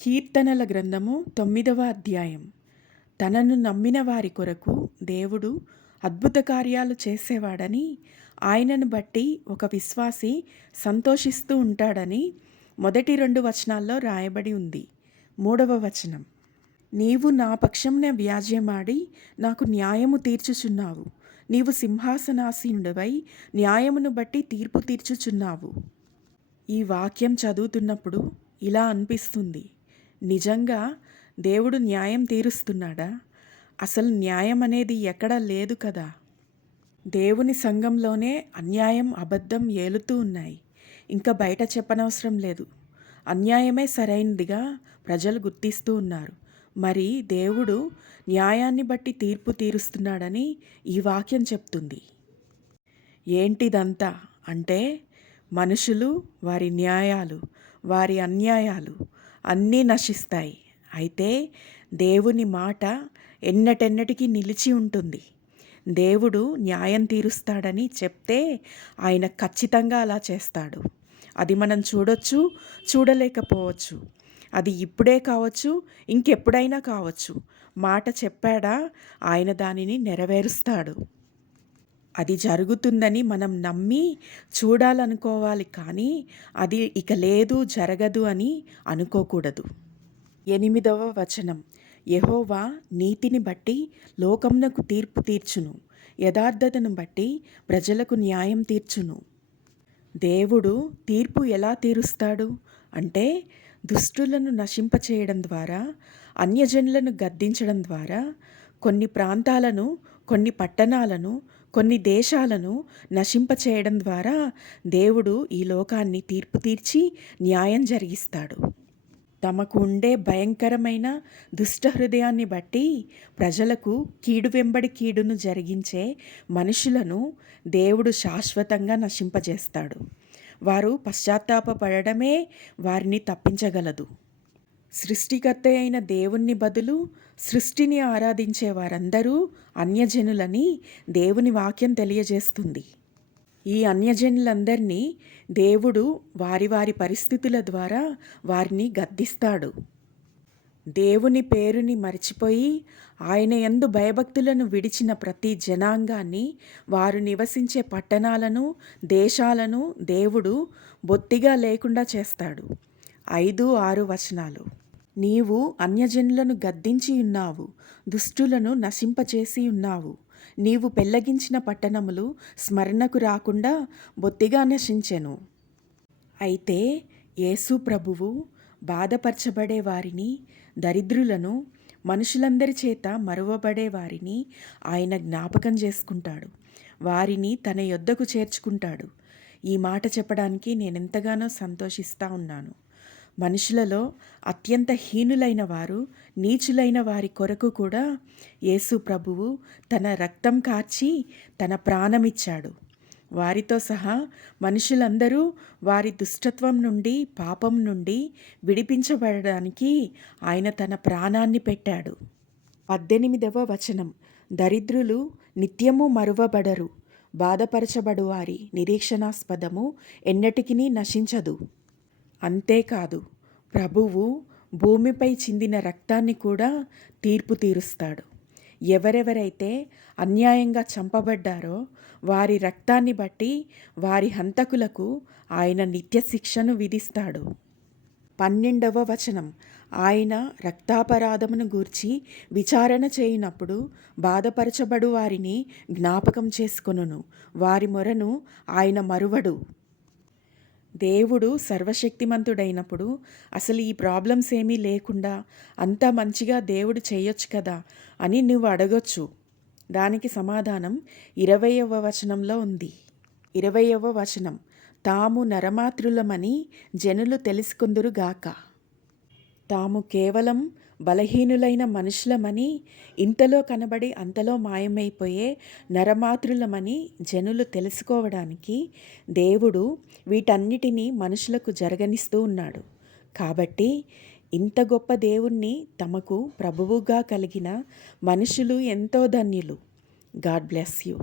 కీర్తనల గ్రంథము 9వ అధ్యాయం. తనను నమ్మిన వారి కొరకు దేవుడు అద్భుత కార్యాలు చేసేవాడని, ఆయనను బట్టి ఒక విశ్వాసి సంతోషిస్తూ ఉంటాడని మొదటి 2 వచనాల్లో రాయబడి ఉంది. 3వ వచనం, నీవు నా పక్షంన వ్యాజ్యమాడి నాకు న్యాయము తీర్చుచున్నావు. నీవు సింహాసనాసీనుడవై న్యాయమును బట్టి తీర్పు తీర్చుచున్నావు. ఈ వాక్యం చదువుతున్నప్పుడు ఇలా అనిపిస్తుంది, నిజంగా దేవుడు న్యాయం తీరుస్తున్నాడా? అసలు న్యాయం అనేది ఎక్కడా లేదు కదా. దేవుని సంఘంలోనే అన్యాయం, అబద్ధం ఏలుతూ ఉన్నాయి. ఇంకా బయట చెప్పనవసరం లేదు. అన్యాయమే సరైనదిగా ప్రజలు గుర్తిస్తూ ఉన్నారు. మరి దేవుడు న్యాయాన్ని బట్టి తీర్పు తీరుస్తున్నాడని ఈ వాక్యం చెప్తుంది. ఏంటిదంతా అంటే, మనుషులు, వారి న్యాయాలు, వారి అన్యాయాలు అన్నీ నశిస్తాయి. అయితే దేవుని మాట ఎన్నటెన్నటికీ నిలిచి ఉంటుంది. దేవుడు న్యాయం తీరుస్తాడని చెప్తే ఆయన ఖచ్చితంగా అలా చేస్తాడు. అది మనం చూడొచ్చు, చూడలేకపోవచ్చు. అది ఇప్పుడే కావచ్చు, ఇంకెప్పుడైనా కావచ్చు. మాట చెప్పాడా, ఆయన దానిని నెరవేరుస్తాడు. అది జరుగుతుందని మనం నమ్మి చూడాలనుకోవాలి, కానీ అది ఇక లేదు, జరగదు అని అనుకోకూడదు. 8వ వచనం, యెహోవా నీతిని బట్టి లోకమునకు తీర్పు తీర్చును, యథార్థతను బట్టి ప్రజలకు న్యాయం తీర్చును. దేవుడు తీర్పు ఎలా తీరుస్తాడు అంటే, దుష్టులను నశింపచేయడం ద్వారా, అన్యజనులను గద్దించడం ద్వారా, కొన్ని ప్రాంతాలను, కొన్ని పట్టణాలను, కొన్ని దేశాలను నశింపచేయడం ద్వారా దేవుడు ఈ లోకాన్ని తీర్పు తీర్చి న్యాయం జరిగిస్తాడు. తమకు ఉండే భయంకరమైన దుష్ట హృదయాన్ని బట్టి ప్రజలకు కీడు వెంబడి కీడును జరిగించే మనుషులను దేవుడు శాశ్వతంగా నశింపజేస్తాడు. వారు పశ్చాత్తాపపడమే వారిని తప్పించగలదు. సృష్టికర్త అయిన దేవుని బదులు సృష్టిని ఆరాధించే వారందరూ అన్యజనులని దేవుని వాక్యం తెలియజేస్తుంది. ఈ అన్యజనులందరినీ దేవుడు వారి వారి పరిస్థితుల ద్వారా వారిని గద్దిస్తాడు. దేవుని పేరుని మరిచిపోయి ఆయన యందు భయభక్తులను విడిచిన ప్రతి జనాంగాన్ని, వారు నివసించే పట్టణాలను, దేశాలను దేవుడు బొత్తిగా లేకుండా చేస్తాడు. 5-6 వచనాలు, నీవు అన్యజనులను గద్దించి ఉన్నావు, దుష్టులను నశింపచేసి ఉన్నావు. నీవు పెళ్లగించిన పట్టణములు స్మరణకు రాకుండా బొత్తిగా నశించెను. అయితే యేసు ప్రభువు బాధపరచబడే వారిని, దరిద్రులను, మనుషులందరి చేత మరువబడే వారిని ఆయన జ్ఞాపకం చేసుకుంటాడు. వారిని తన యొద్దకు చేర్చుకుంటాడు. ఈ మాట చెప్పడానికి నేనెంతగానో సంతోషిస్తూ ఉన్నాను. మనుషులలో అత్యంత హీనులైన వారు, నీచులైన వారి కొరకు కూడా యేసు ప్రభువు తన రక్తం కార్చి తన ప్రాణమిచ్చాడు. వారితో సహా మనుషులందరూ వారి దుష్టత్వం నుండి, పాపం నుండి విడిపించబడడానికి ఆయన తన ప్రాణాన్ని పెట్టాడు. 18వ వచనం, దరిద్రులు నిత్యము మరువబడరు, బాధపరచబడు వారి నిరీక్షణాస్పదము ఎన్నటికినీ నశించదు. అంతేకాదు, ప్రభువు భూమిపై చిందిన రక్తాన్ని కూడా తీర్పు తీరుస్తాడు. ఎవరెవరైతే అన్యాయంగా చంపబడ్డారో వారి రక్తాన్ని బట్టి వారి హంతకులకు ఆయన నిత్య శిక్షను విధిస్తాడు. 12వ వచనం, ఆయన రక్తాపరాధమును గూర్చి విచారణ చేయునప్పుడు బాధపరచబడు వారిని జ్ఞాపకం చేసుకొనును, వారి మొరను ఆయన మరువడు. దేవుడు సర్వశక్తిమంతుడైనప్పుడు అసలు ఈ ప్రాబ్లమ్స్ ఏమీ లేకుండా అంతా మంచిగా దేవుడు చేయొచ్చు కదా అని నువ్వు అడగొచ్చు. దానికి సమాధానం 20వ వచనంలో ఉంది. 20వ వచనం, తాము నరమాతృలమని జనులు తెలుసుకొందురుగాక. తాము కేవలం బలహీనులైన మనుషులమని, ఇంతలో కనబడి అంతలో మాయమైపోయే నరమాతృలమని జనులు తెలుసుకోవడానికి దేవుడు వీటన్నిటినీ మనుషులకు జరగనిస్తూ ఉన్నాడు. కాబట్టి ఇంత గొప్ప దేవుణ్ణి తమకు ప్రభువుగా కలిగిన మనుషులు ఎంతో ధన్యులు. God bless you.